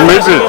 Amazing.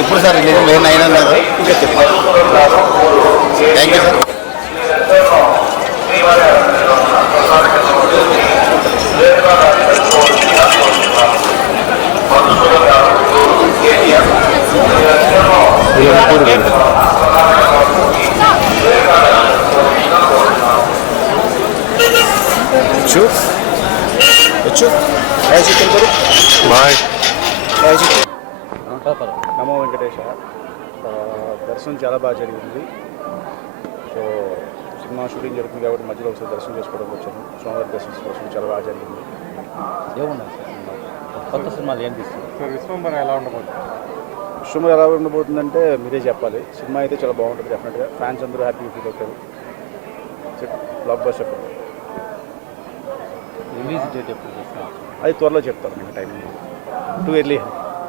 ఎప్పుడు sir release మే 9 అన్నారు ఇంకా చెప్పారు. Thank you sir. బాయ్. నమో వెంకటేశ. దర్శనం చాలా బాగా జరిగింది. సో సినిమా షూటింగ్ జరుగుతుంది కాబట్టి మధ్యలో ఒకసారి దర్శనం చేసుకోవడానికి వచ్చాను. స్వామివారి దర్శనం కోసం చాలా బాగా జరిగింది. ఏమున్నాయి సార్ కొత్త సినిమాలు ఏం తీస్తుంది సార్? విశ్వంబర ఎలా ఉండబోతుంది? విశ్వంబర ఎలా ఉండబోతుందంటే మీరే చెప్పాలి. సినిమా అయితే చాలా బాగుంటుంది. డెఫినెట్గా ఫ్యాన్స్ అందరూ హ్యాపీగా ఫీల్ అవుతారు. Block buster. రిలీజ్ డేట్ ఎప్పుడు చేస్తాను? అది త్వరలో చెప్తాను. నేను timing too early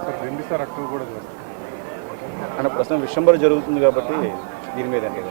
sir 2 sir October కూడా చేస్తాను అంటే ప్రస్తుతం విశ్వంబర జరుగుతుంది కాబట్టి దీని మీద అంటే